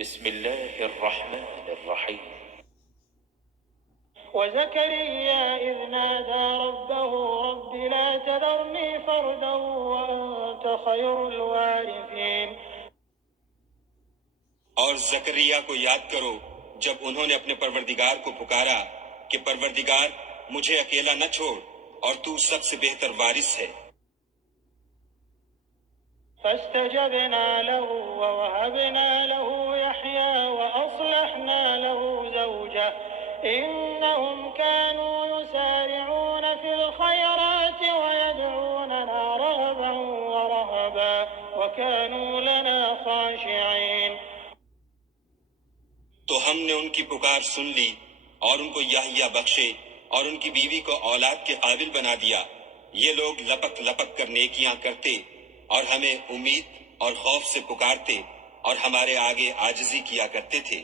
بسم الله الرحمن الرحيم. وزكريا إذ نادى ربه رب لا تذرني فردا وأنت خير الوارثين. اور زکریا کو یاد کرو جب انہوں نے اپنے پروردگار کو پکارا کہ پروردگار مجھے اکیلا نہ چھوڑ اور تو سب سے بہتر وارث ہے. فاستجبنا له ووهبنا له يحيى وأصلحنا له زوجه إنهم كانوا يسارعون في الخيرات ويدعوننا رغبا ورهبا وكانوا لنا خاشعين. تو ہم نے ان کی پکار سن لی اور ان کو یحییٰ بخشے اور ان کی بیوی کو اولاد کے قابل بنا دیا. یہ لوگ لپک لپک کر نیکیاں کرتے اور ہمیں امید اور خوف سے پکارتے اور ہمارے آگے عاجزی کیا کرتے تھے.